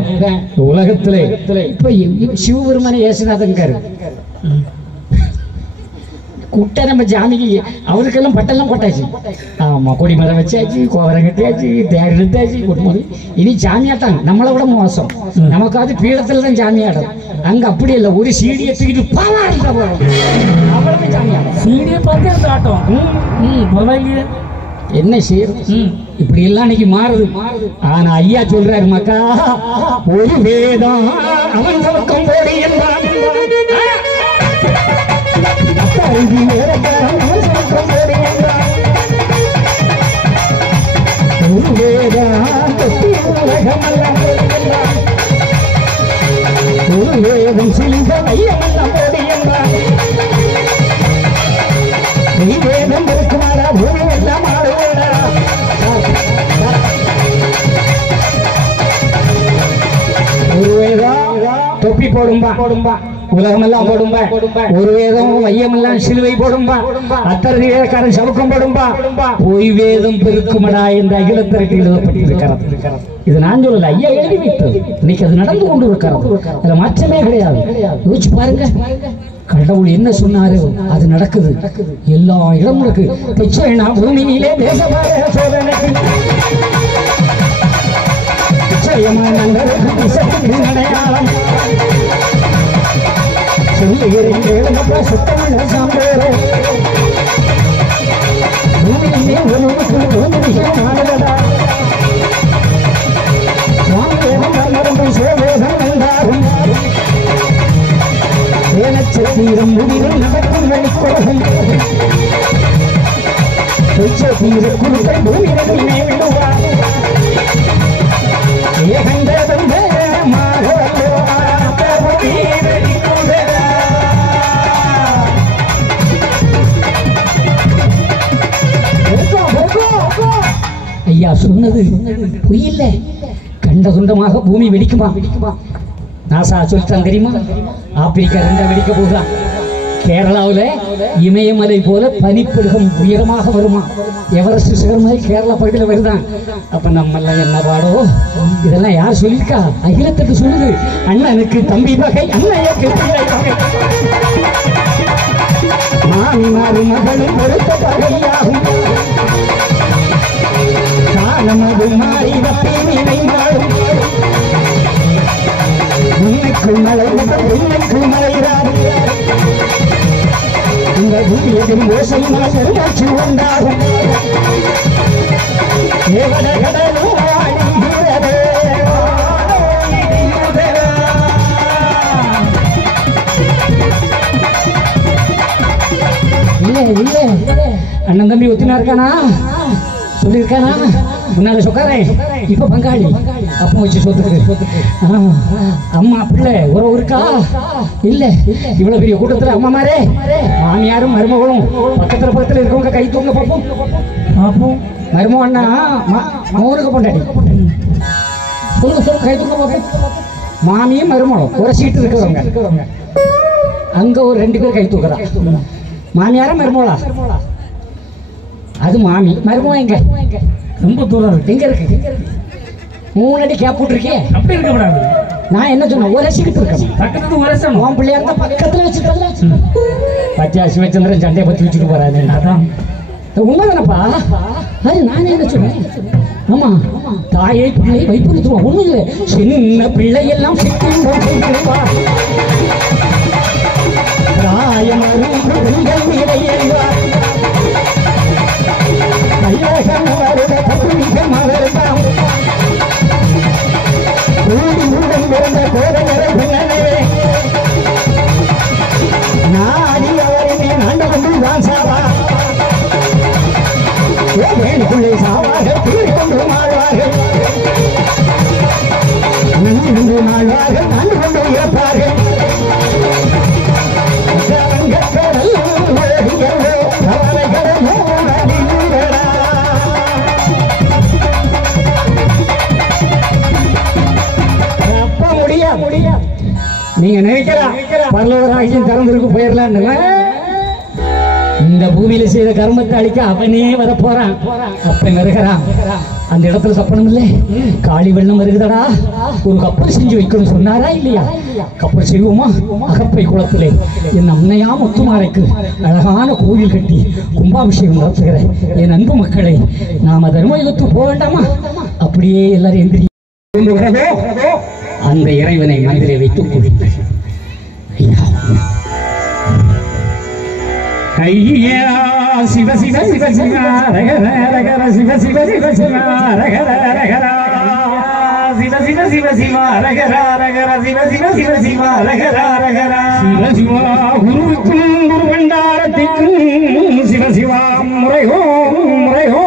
உலகத்துல இப்ப சிவபெருமான ஏசுநாதன்காரு குட்டை நம்ம ஜாமிக்கு அவருக்கெல்லாம் பட்டெல்லாம் போட்டாச்சு. ஆமா, கொடி மரம் வச்சாச்சு, கோவரம் கட்டியாச்சு, தேர் எடுத்தாச்சு, கொட்டுமதி. இனி ஜாமியாட்டாங்க நம்மளை விட மோசம். நமக்காவது பீடத்துல தான் ஜாமியாடும். அங்க அப்படி இல்லை, ஒரு சீடியை தூக்கிட்டு அவ்வளவு ஜாமியாடும். சீடியை பார்த்து அந்த ஆட்டம் பரவாயில்லையே, என்ன செய்யறது? இப்படி எல்லாம் இன்னைக்கு மாறுது. ஆனா ஐயா சொல்றாரு, மக்கா ஒரு வேதம் அவன் பக்கம் போடி என்றான், ஒரு வேதம் ஒரு வேதம் சிலிந்த ஐயமெல்லாம் போடி என்றான். வேதம் இருக்குமாடா, பூமி எல்லாம் ஆடுவோடா. ஒரு வேதம் தொப்பி போடும்பா, உலகமெல்லாம் போடும்பா. ஒரு வேதம் வையமெல்லாம் சிலுவை போடும்பா, அத்தனை வேதக்காரன் சவுக்கம் போடும்பா. பொய் வேதம் பெருக்குமடா என்ற அகிலத்திற்கு எழுதப்பட்டிருக்கிறது. இது நான் சொல்லல, ஐயா எழுதி வைத்தது. இன்னைக்கு அது நடந்து கொண்டு இருக்கிறது, அதுல மாற்றமே கிடையாது. யோசிச்சு பாருங்க, கடவுள் என்ன சொன்னாரு அது நடக்குது. எல்லா இடமும் இருக்கு. பிச்சைனா பூமியிலே தேசமாக சோதனை அடையாளம் சொல்லுகிறேன் கேளுங்கப்பா சுத்தமான சாம்பேரே பூமியிலே உனக்கு பூமிகள் நாடுதடா சுவாமியேவன் மரணம் சேவேதம் வந்தாரும் சேனச்சீரம் முடிவில் நடக்கும் வழிக்கோகம் தீர குழுக்கள் பூமியிலே விடுவார் ஏகண்டதும் வேகமாக ஐயா சொன்னது பொய்யில்லை. கண்ட துண்டமாக பூமி வெடிக்குமா? நாசா சொல்லிட்டான் தெரியுமா? ஆப்பிரிக்கா ரெண்டா வெடிக்க போகுதான். கேரளாவில் இமயமலை போல பனிப்படுகம் உயரமாக வருமா? எவரெஸ்ட் சிகரம் மாதிரி கேரளா பகுதியில் வருதான். அப்ப நம்ம என்ன பாடோ? இதெல்லாம் யார் சொல்லியிருக்கா? அகிலத்துக்கு சொல்லுது. அண்ணனுக்கு தம்பி வகை, அண்ணையக்கு பிள்ளை வகை, மாமிமாறு மகளும் பொறுத்த வகையாகும். காலமது மாறி வப்பி நினைந்தாலும் உன்னைக்குள் மழை உன்னைக்குள் மழைராது. இந்த பூமியதில் ஓசையினால் பெருமாட்சி உண்டாகும். தேவதகடலும் ஆடுகிறதே இல்லை இல்லை அண்ணன் தம்பி ஒத்தினா இருக்கானா? சொல்லியிருக்கானா? முன்னால சொக்காரேன் இப்ப பங்காளி அப்ப வச்சு சொத்துக்கு அம்மா பிள்ளை உறவு இருக்கா? இல்ல. இவ்வளவு பெரிய கூட்டத்துல அம்மா மாரே மாமியாரும் மருமகளும் பக்கத்துல இருக்கவங்க கை தூங்க பார்ப்போம் பார்ப்போம். மருமகன்னா மகனுக்கு பொண்டாடி சொல்லுங்க கை தூங்க பார்ப்போம். மாமியும் மருமகளும் ஒரு சீட்டு இருக்கிறவங்க அங்க ஒரு 2 பேர் கை தூக்குறா. மாமியாரா மருமகளா? அது மாமி. மருமகம் எங்க? ரொம்ப தூரம் இருக்கு. எங்க இருக்கு? 3 அடி கேப் போட்டுருக்கேன். அப்படி இருக்க கூடாது. நான் என்ன சொன்னேன்? உரசிக்கிட்டு இருக்கேன். பக்கத்துல உரசம் உன் பிள்ளையா இருந்தா பக்கத்துல வச்சுக்கல. பச்சா சிவச்சந்திரன் சண்டையை பத்தி வச்சுட்டு போறாரு. அதான் உண்மைதானப்பா. அது நான் என்ன சொன்னேன்? ஆமா தாயை பிள்ளை வைப்புறுத்துவோம். ஒண்ணு இல்லை, சின்ன பிள்ளை எல்லாம் நாடி அவருமே நாண்டு கொண்டு தான் சாவா வேணுக்குள்ளே சாவாக கொண்டு மாழ்வார்கள் நன்று மாழ்வார்கள் நாண்டு கொண்டு இறப்பார்கள். அப்ப முடியா நீங்க நினைக்கிறா பரலோகராஜ்யம் திறந்திருக்கு போயிடலாம். இந்த பூமியில செய்த கர்மத்தை அழிக்க அவனே வர போறான். அப்ப வருகிறான். அந்த இடத்துல சப்பனம் இல்லை. காளி வெள்ளம் வருகிறதா, ஒரு கப்பல் செஞ்சு வைக்கணும் சொன்னாரா இல்லையா? கப்பல் செய்வோமா? அகப்பை குளத்திலே என் அன்னையா முத்துமாரைக்கு அழகான கோவில் கட்டி கும்பாபிஷேகம் நடத்துகிற என் அன்பு மக்களை நாம தர்மயுகத்துக்கு போக வேண்டாமா? அப்படியே எல்லாரும் எந்திரி அந்த இறைவனை மனதிலே வைத்துக் கொள்ளுங்கள். ஐயா சிவ சிவ சிவ சிவ ரகர ரகர சிவ சிவ சிவ சிவ ரகர ரகர சிவ சிவ சிவ சிவ ரகர ரகர சிவ சிவ சிவ சிவ ரகர ரகர சிவ சிவா குருவுக்கும் குரு பண்டாரத்திற்கும் சிவ சிவா முறையோ முறையோ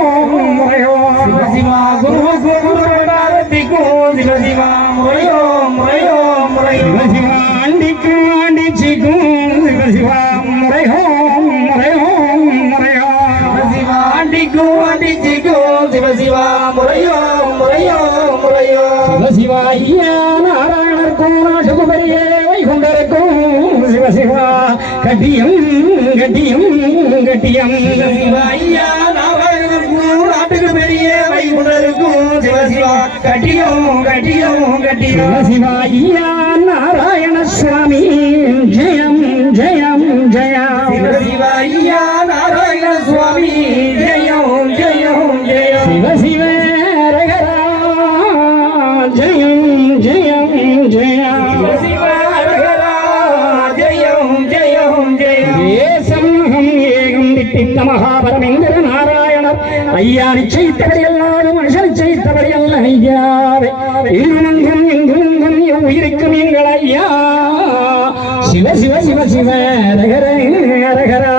முறையோ சிவ சிவா குருவுக்கும் குரு பண்டாரத்திற்கும் சிவ சிவா முறையோ முறையோ முறையோ சிவ சிவா ஆண்டிக்கும் ஆண்டிச்சிக்கும் சிவ சிவா முறையோ சிவசிவா முறையோ முறையோ முறையோ சிவசிவா ஐயா நாராயணருக்கும் நாட்டுக்குபரியே வைகுண்டருக்கும் சிவசிவா கட்டியம் கட்டியம் கட்டியம் சிவசிவா ஐயா நாராயணருக்கும் நாட்டுக்கு பெரிய வைகுண்டருக்கும் சிவசிவா கட்டியம் கட்டியம் கட்டியம் சிவசிவா ஐயா நாராயண சுவாமி ஜெயம் ஜெயம் ஜெயம் சிவசிவா ஐயா நாராயண சுவாமி ஜெயம் ஜெயம் ஜெயம் சிவ சிவ ரகரா ஜெயம் ஜெயம் ஜெயம் சிவ சிவ ரகரா ஜெயம் மகாபரம் இந்திர நாராயணர் ஐயா நிச்சயித்தபடி எல்லாரும் மனுஷன் நிச்சயித்தபடி அல்ல ஐயாவே இங்கும் எங்கும் உயிருக்கும் எங்கள் ஐயா சிவ சிவ சிவ சிவ ரகர ரகரா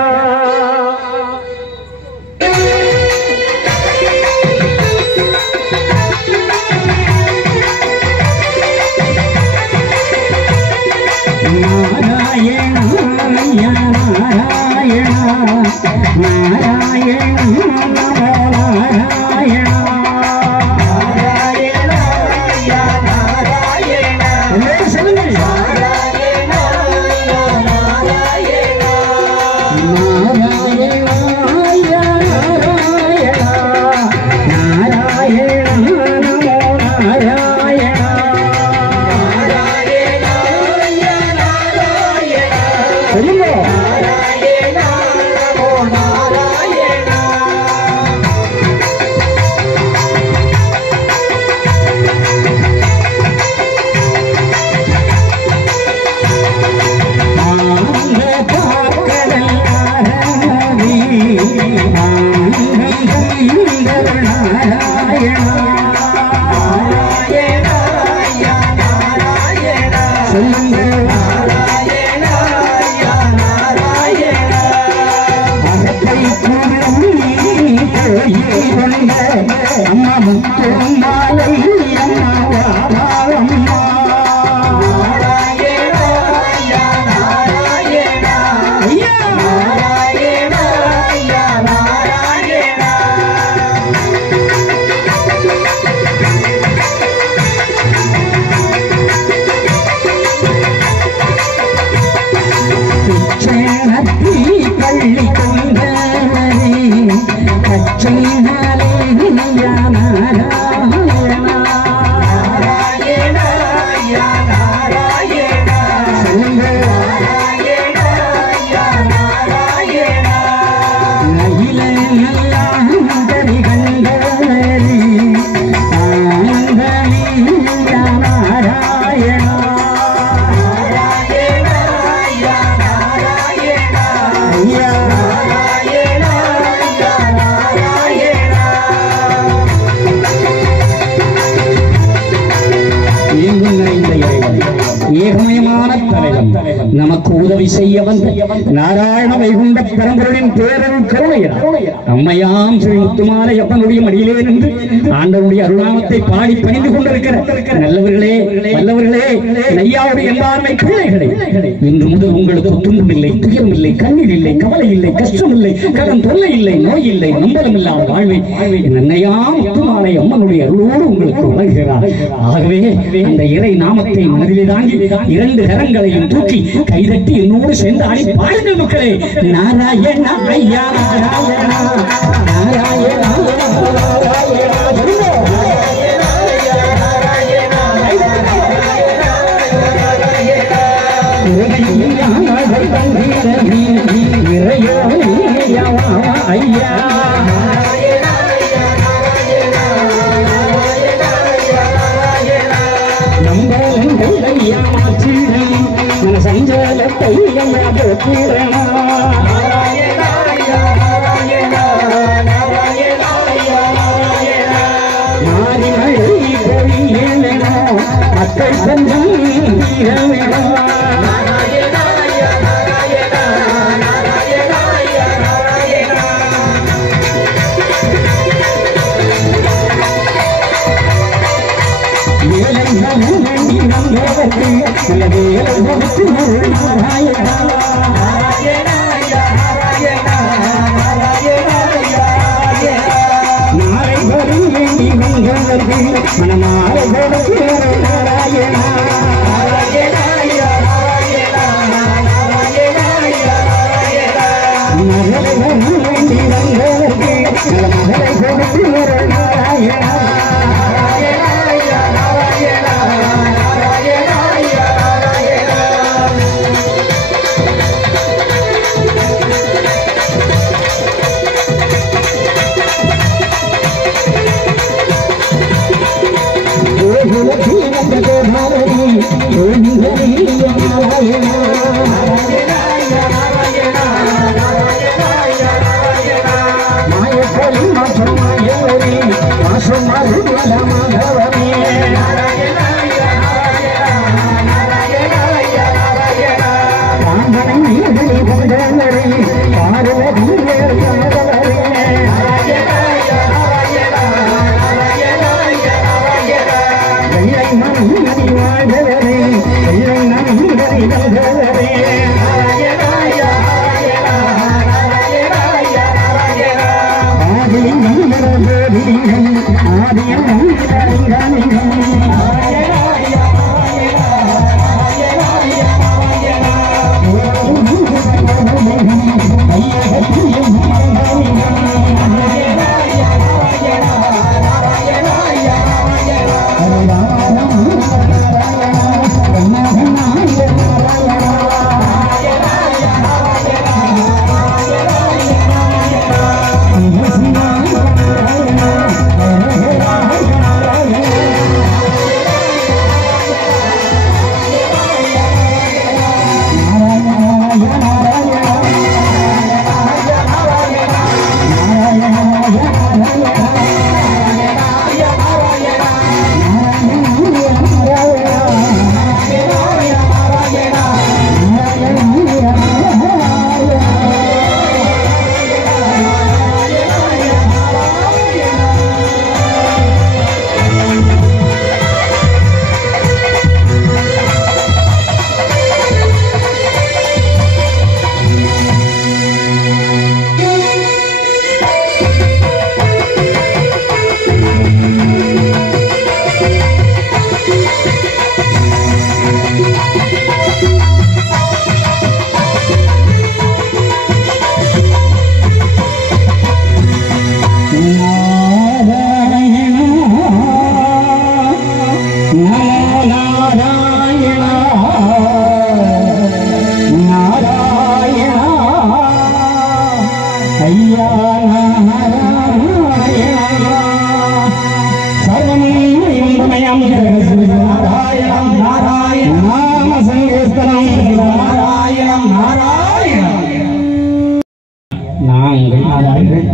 நமக்கு உதவி செய்ய வந்த நாராயண வைகுண்ட பரம்பொருளின் பேரருள் கருணையர் அம்மையாம் ஸ்ரீ முத்துமாலை அப்பனுடைய மடியிலே நின்று ஆண்டவருடைய அருளாமத்தை பாடி பணிந்து கொண்டிருக்கிற நல்லவர்களே வல்லவர்களே ஐயாவுடைய எல்லாருமே பிள்ளைகளே இன்று முதல் உங்களுக்கு துன்பம் இல்லை துயரம் இல்லை கண்ணீர் இல்லை கவலை இல்லை கஷ்டம் இல்லை கடன் தொல்லை இல்லை நோய் இல்லை நம்பலம் இல்லாத வாழ்வை நன்னையாம் முத்துமாலை அம்மனுடைய அருளோடு உங்களுக்கு வழங்குகிறார். ஆகவே அந்த இறை நாமத்தை மனதிலே தாங்கி இரண்டு கரங்களையும் தூக்கி கைதட்டி என்னோடு சேர்ந்து ஆடி பாடுங்கள் மக்களே. நாராயண ஐயா நாராயணா நாராயணா ஐயா சஞ்சலத்தை மக்கள் சஞ்சம் மனமாற நாராயணா மகளை வேண்டி வந்தவர்க்கு மகளை கொடுத்து நாராயணா நாராயணா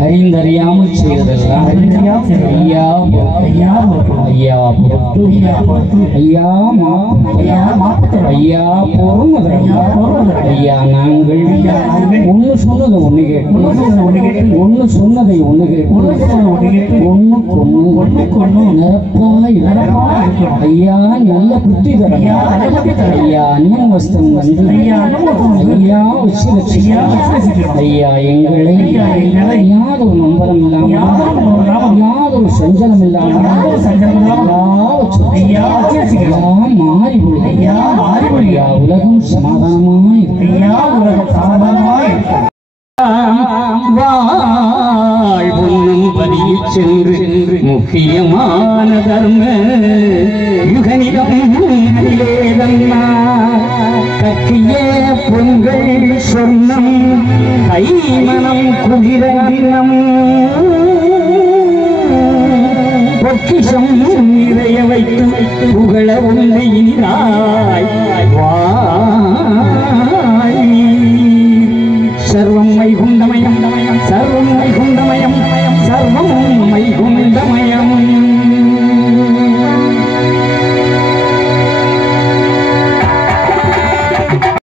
அறிந்தறியாமல் செய்ததெல்லாம் ஐயா ஐயா ஐயா ஐயா ஐயா ஐயா நாங்கள் ஒன்னு சொன்னதை ஒண்ணு கேட்டு ஒன்னு சொன்னதை ஒண்ணு கேட்டு ஒண்ணுக்கு நிரப்பாய் ஐயா நல்ல புத்தி தர ஐயா அன்னம் வஸ்தம் வந்து ஐயா வச்சு ஐயா எங்களை யாதொரு நம்பரம் இல்லாமல் யாதொரு சஞ்சலம் இல்லாமல் மாறி ஐயா உலகம் சமாதானமாய் வாழ்வும் பதிய சென்று முக்கியமான தர்ம யுகனிடம் கட்டிய பொங்கல் சொர்ணம் கைமனம் குளிர அன்னம் பொக்கிஷம் நிறைய வைத்து புகழ உன்னை இனிதாய் சர்வம் வைகுண்டமயம்